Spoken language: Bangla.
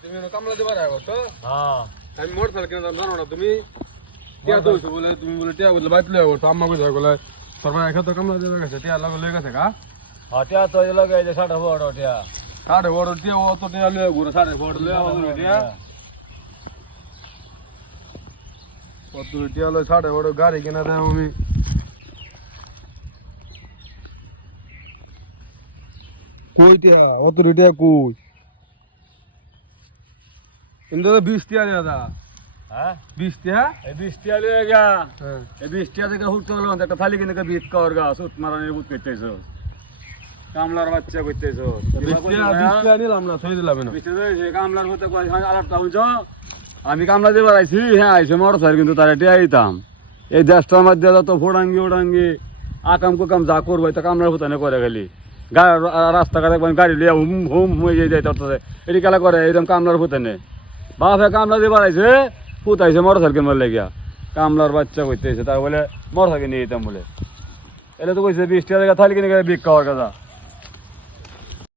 তুমি কামলা দিবা রাখো তো হ্যাঁ আমি মোটরসাইকেল কিনে দাম জানো না তুমি টিয়া তো বলে তুমি বলে টিয়া বলে বাইতে লয়ে তো আম্মা কইছে বলে সরবা একা তো কামলা দিবা গেছে টিয়া লগে লয়ে গেছে কা হটিয়া তো লগে যে সাড়ে বড় হটিয়া সাড়ে বড় টিয়া ও তো টিয়া লয়ে ঘুরে সাড়ে বড় লয়ে আবার টিয়া কত টিয়া লয়ে সাড়ে বড় গাড়ি কিনা দাম আমি কই টিয়া অত টিয়া কই কিন্তু 20 টিয়া দাদা হ্যাঁ 20 টিয়া এই 20 টিয়া লয়ে গা হ্যাঁ এই 20 টিয়া থেকে হুট করলো একটা থালি কিনে বিট কর গা সুত মারানি বুত করতেছো কামলার বাচ্চা করতেছো 20 টিয়া নিলাম না থই দিলাম না কামলার মতো আলাদা হইছো আমি কামলা দিয়ে আইছি হ্যাঁ আইছে মোটরসাইকেল কিন্তু তার টিয়া আইতাম এই দেশটার মধ্যে যত ফোড়াঙ্গি ওড়াঙ্গি আকাম কুকাম যা করবো তো কামলার ভুতানে করে খালি রাস্তাঘাটে গাড়ি লিয়ে হুম হুম হয়ে যায় তত এটি খেলা করে এরকম কামলার ভুতানে বাপে কামলা দিয়ে বাড়াইছে ফুতাইছে মোটরসাইকেল মারলে গিয়া কামলার বাচ্চা করতেছে তার বলে মোটরসাইকেল নিয়ে যেতাম বলে এলে তো কইছে 20 টাকা থালি কিনে বিক্রি হওয়ার কথা